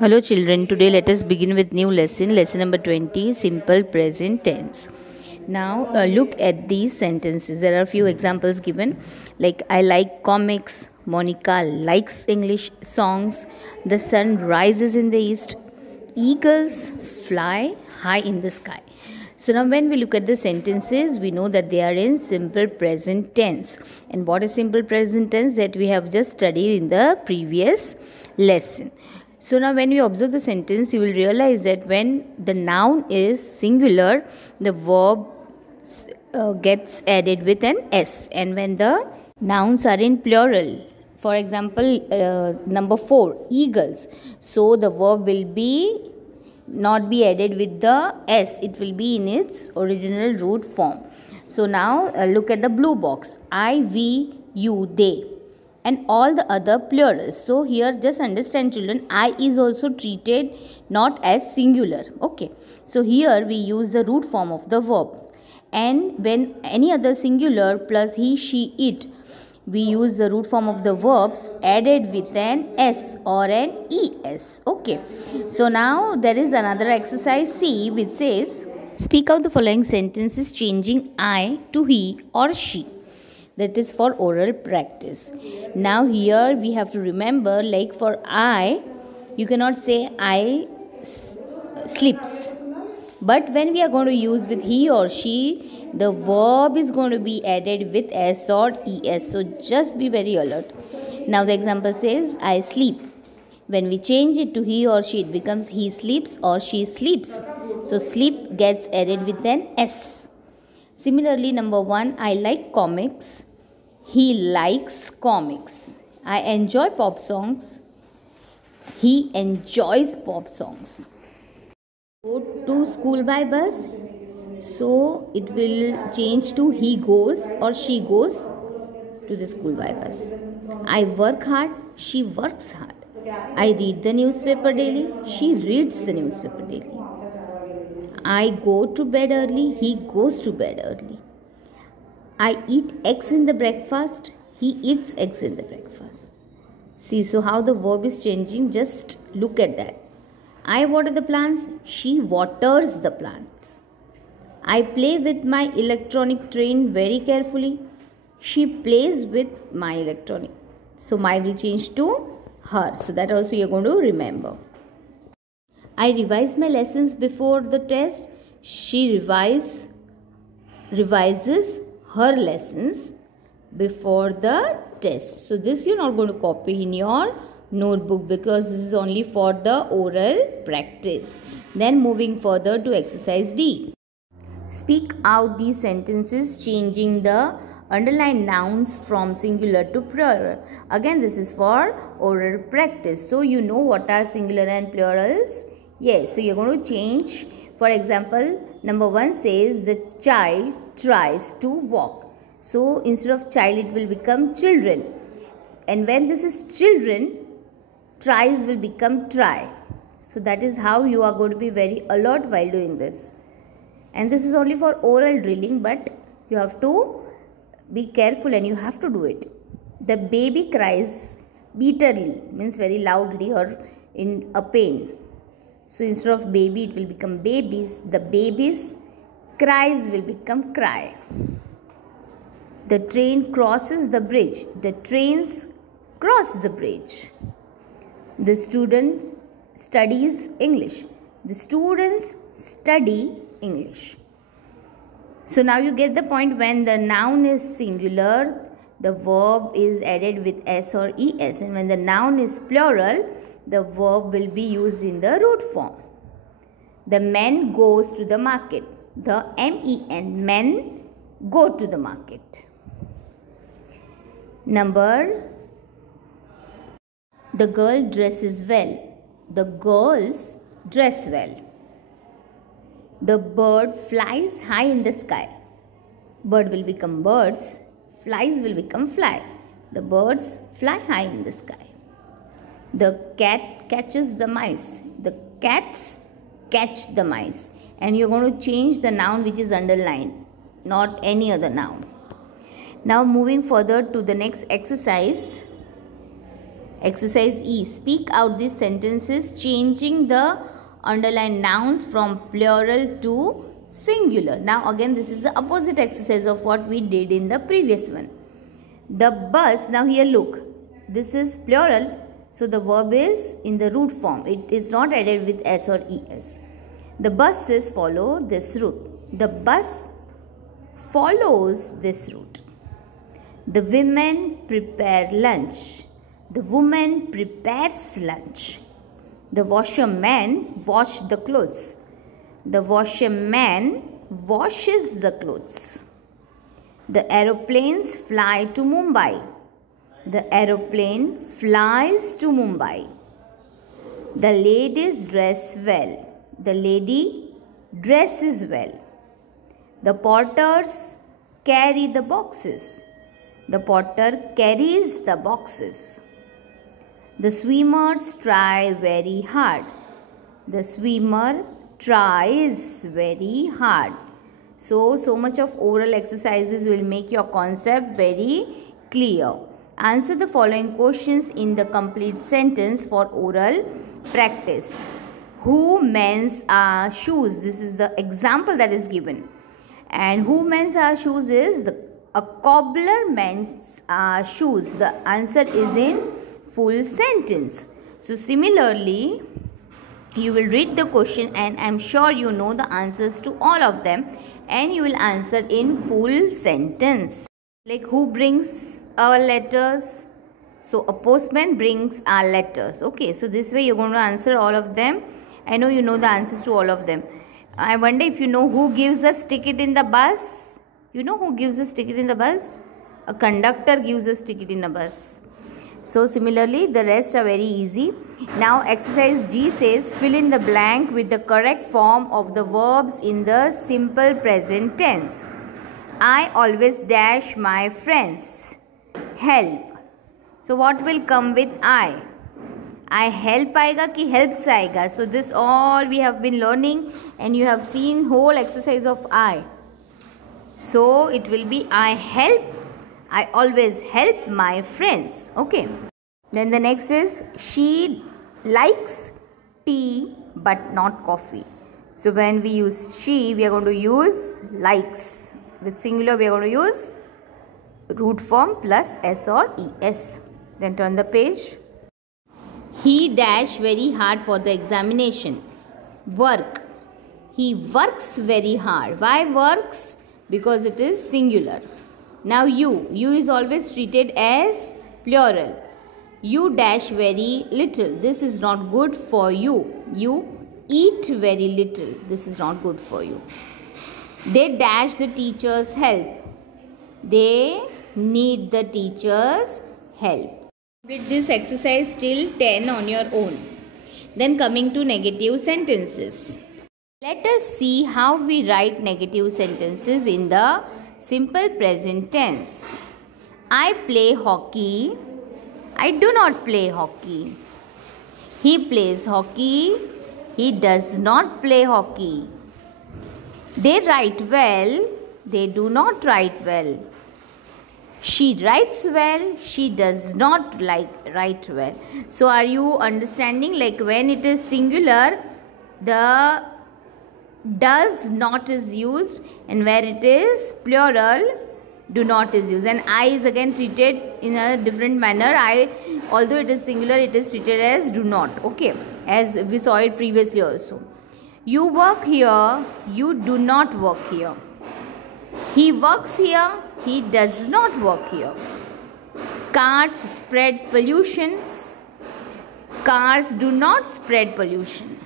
Hello children, today let us begin with new lesson number 20, simple present tense. Now look at these sentences. There are few examples given, like I like comics, Monica likes English songs, the sun rises in the east, eagles fly high in the sky. So now when we look at the sentences, we know that they are in simple present tense. And what is simple present tense? That we have just studied in the previous lesson. So now when we observe the sentence, you will realize that when the noun is singular, the verb gets added with an S. And when the nouns are in plural, for example, number 4, eagles. So the verb will be not be added with the S. It will be in its original root form. So now look at the blue box. I, we, you, they, and all the other plurals. So here just understand children, I is also treated not as singular. Okay. So here we use the root form of the verbs. And when any other singular plus he, she, it, we use the root form of the verbs added with an S or an ES. Okay. So now there is another exercise C which says, speak out the following sentences changing I to he or she. That is for oral practice. Now here we have to remember, like for I, you cannot say I sleeps. But when we are going to use with he or she, the verb is going to be added with S or ES. So just be very alert. Now the example says, I sleep. When we change it to he or she, it becomes he sleeps or she sleeps. So sleep gets added with an S. Similarly, number 1, I like comics. He likes comics. I enjoy pop songs. He enjoys pop songs. Go to school by bus. So it will change to he goes or she goes to the school by bus. I work hard. She works hard. I read the newspaper daily. She reads the newspaper daily. I go to bed early. He goes to bed early. I eat eggs in the breakfast. He eats eggs in the breakfast. See, so how the verb is changing, just look at that. I water the plants. She waters the plants. I play with my electronic train very carefully. She plays with my electronic. So my will change to her. So that also you are going to remember. I revise my lessons before the test. She revises her lessons before the test. So this you're not going to copy in your notebook because this is only for the oral practice. Then moving further to exercise D. Speak out these sentences changing the underlined nouns from singular to plural. Again, this is for oral practice. So you know what are singular and plurals? Yes, so you're going to change. For example, number 1 says the child tries to walk. So instead of child, it will become children. And when this is children, tries will become try. So that is how you are going to be very alert while doing this. And this is only for oral drilling, but you have to be careful and you have to do it. The baby cries bitterly, means very loudly or in a pain. So instead of baby, it will become babies. The babies cries will become cry. The train crosses the bridge. The trains cross the bridge. The student studies English. The students study English. So now you get the point. When the noun is singular, the verb is added with S or ES. And when the noun is plural, the verb will be used in the root form. The man goes to the market. The MEN, men, go to the market. Number, the girl dresses well. The girls dress well. The bird flies high in the sky. Bird will become birds. Flies will become fly. The birds fly high in the sky. The cat catches the mice. The cats catch the mice. And you're going to change the noun which is underlined, not any other noun. Now moving further to the next exercise. Exercise E. Speak out these sentences changing the underlined nouns from plural to singular. Now again this is the opposite exercise of what we did in the previous one. The bus, now here look, this is plural, so the verb is in the root form. It is not added with S or ES. The buses follow this route. The bus follows this route. The women prepare lunch. The woman prepares lunch. The washerman washes the clothes. The washerman washes the clothes. The aeroplanes fly to Mumbai. The aeroplane flies to Mumbai. The ladies dress well. The lady dresses well. The porters carry the boxes. The porter carries the boxes. The swimmers try very hard. The swimmer tries very hard. So much of oral exercises will make your concept very clear. Answer the following questions in the complete sentence for oral practice. Who mends our shoes? This is the example that is given. And who mends our shoes is a cobbler mends our shoes. The answer is in full sentence. So similarly, you will read the question and I am sure you know the answers to all of them and you will answer in full sentence. Like who brings our letters? So a postman brings our letters. Okay, so this way you're going to answer all of them. I know you know the answers to all of them. I wonder if you know who gives us ticket in the bus. You know who gives us ticket in the bus? A conductor gives us ticket in a bus. So similarly, the rest are very easy. Now exercise G says fill in the blank with the correct form of the verbs in the simple present tense. I always dash my friends. Help. So what will come with I? I help आएगा कि helps आएगा. So this all we have been learning and you have seen whole exercise of I. So it will be I help. I always help my friends. Okay. Then the next is she likes tea but not coffee. So when we use she, we are going to use likes. With singular, we are going to use root form plus S or ES. Then turn the page. He dash very hard for the examination. Work. He works very hard. Why works? Because it is singular. Now you is always treated as plural. You dash very little. This is not good for you. You eat very little. This is not good for you. They dash the teacher's help. They need the teacher's help. Complete this exercise till 10 on your own. Then coming to negative sentences. Let us see how we write negative sentences in the simple present tense. I play hockey. I do not play hockey. He plays hockey. He does not play hockey. They write well. They do not write well. She writes well. She does not write well. So are you understanding? Like when it is singular, the does not is used, and where it is plural, do not is used. And I is again treated in a different manner. I, although it is singular, it is treated as do not. Okay, as we saw it previously also. You work here. You do not work here. He works here. He does not work here. Cars spread pollution. Cars do not spread pollution.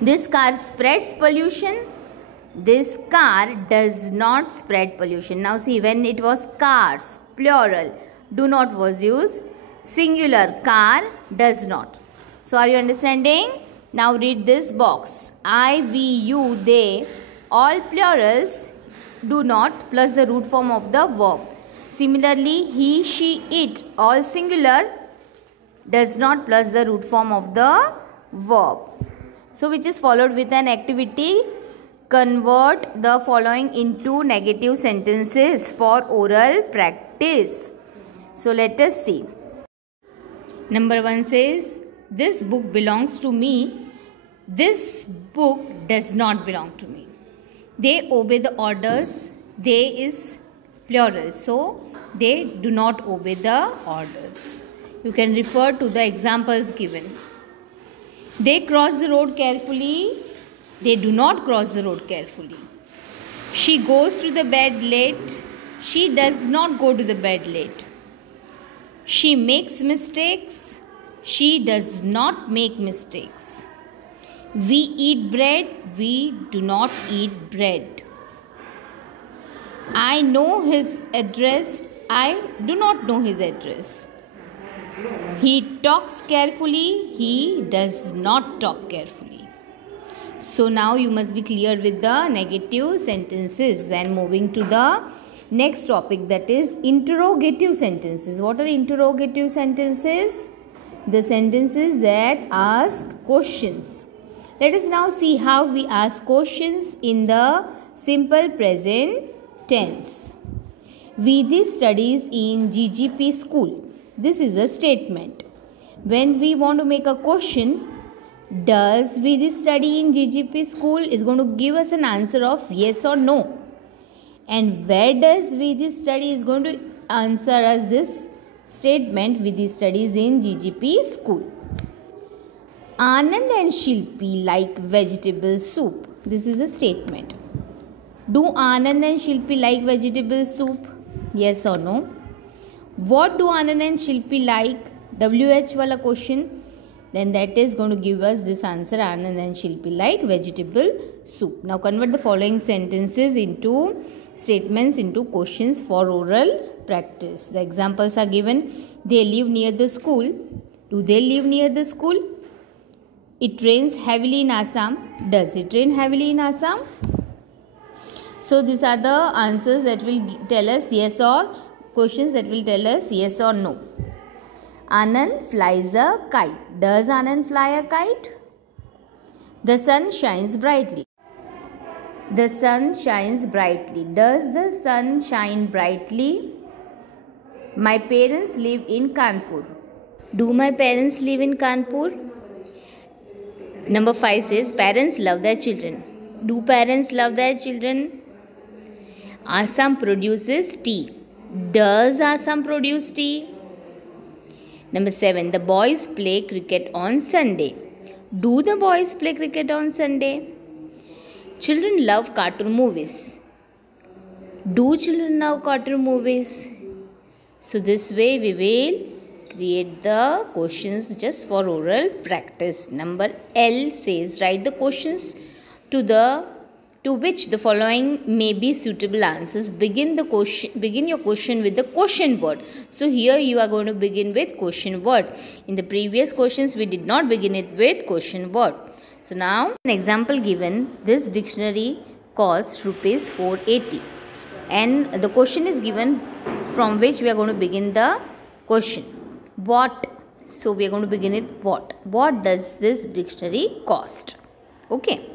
This car spreads pollution. This car does not spread pollution. Now see, when it was cars, plural, do not was used. Singular, car, does not. So are you understanding? Now read this box. I, we, you, they, all plurals, do not plus the root form of the verb. Similarly, he, she, it, all singular, does not plus the root form of the verb. So which is followed with an activity. Convert the following into negative sentences for oral practice. So let us see. Number 1 says, this book belongs to me. This book does not belong to me. They obey the orders. They is plural, so they do not obey the orders. You can refer to the examples given. They cross the road carefully. They do not cross the road carefully. She goes to the bed late. She does not go to the bed late. She makes mistakes. She does not make mistakes. We eat bread. We do not eat bread. I know his address. I do not know his address. He talks carefully. He does not talk carefully. So now you must be clear with the negative sentences. And moving to the next topic, that is interrogative sentences. What are interrogative sentences? The sentences that ask questions. Let us now see how we ask questions in the simple present tense. Vidhi studies in GGP school. This is a statement. When we want to make a question, does Vidhi study in GGP school, is going to give us an answer of yes or no. And where does Vidhi study is going to answer us this statement, Vidhi studies in GGP school. Anand and Shilpi like vegetable soup. This is a statement. Do Anand and Shilpi like vegetable soup? Yes or no? What do Anand and Shilpi like? WH wala question. Then that is going to give us this answer. Anand and Shilpi like vegetable soup. Now convert the following sentences into statements into questions for oral practice. The examples are given. They live near the school. Do they live near the school? It rains heavily in Assam. Does it rain heavily in Assam? So these are the answers that will tell us yes or questions that will tell us yes or no. Anand flies a kite. Does Anand fly a kite? The sun shines brightly. The sun shines brightly. Does the sun shine brightly? My parents live in Kanpur. Do my parents live in Kanpur? Number 5 says, parents love their children. Do parents love their children? Assam produces tea. Does Assam produce tea? Number 7, the boys play cricket on Sunday. Do the boys play cricket on Sunday? Children love cartoon movies. Do children love cartoon movies? So this way we will create the questions just for oral practice. Number L says, write the questions to which the following may be suitable answers. Begin your question with the question word. So here you are going to begin with question word. In the previous questions we did not begin it with question word. So now an example given. This dictionary costs rupees 480. And the question is given from which we are going to begin the question. What? So we are going to begin with what? What does this dictionary cost? Okay.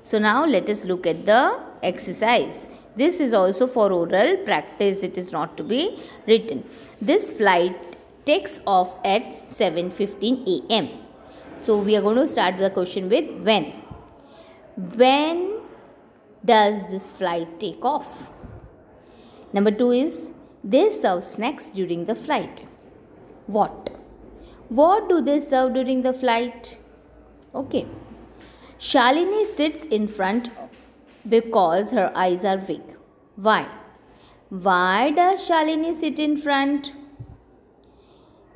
So now let us look at the exercise. This is also for oral practice. It is not to be written. This flight takes off at 7:15 a.m. So we are going to start the question with when. When does this flight take off? Number 2 is, they serve snacks during the flight. What? What do they serve during the flight? Okay. Shalini sits in front because her eyes are weak. Why? Why does Shalini sit in front?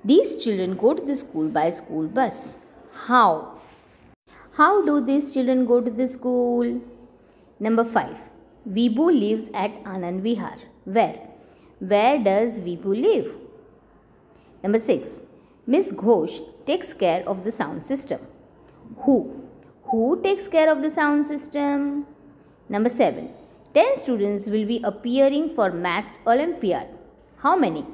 These children go to the school by school bus. How? How do these children go to the school? Number 5. Vibhu lives at Anand Vihar. Where? Where does Vibhu live? Number 6. Miss Ghosh takes care of the sound system. Who? Who takes care of the sound system? Number 7. 10 students will be appearing for Maths Olympiad. How many?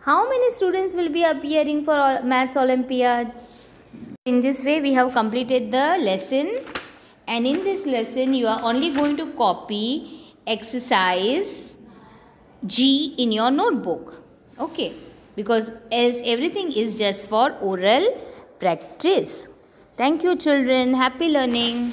How many students will be appearing for Maths Olympiad? In this way we have completed the lesson, and in this lesson you are only going to copy exercise G in your notebook. Okay. because as everything is just for oral practice. Thank you children. Happy learning.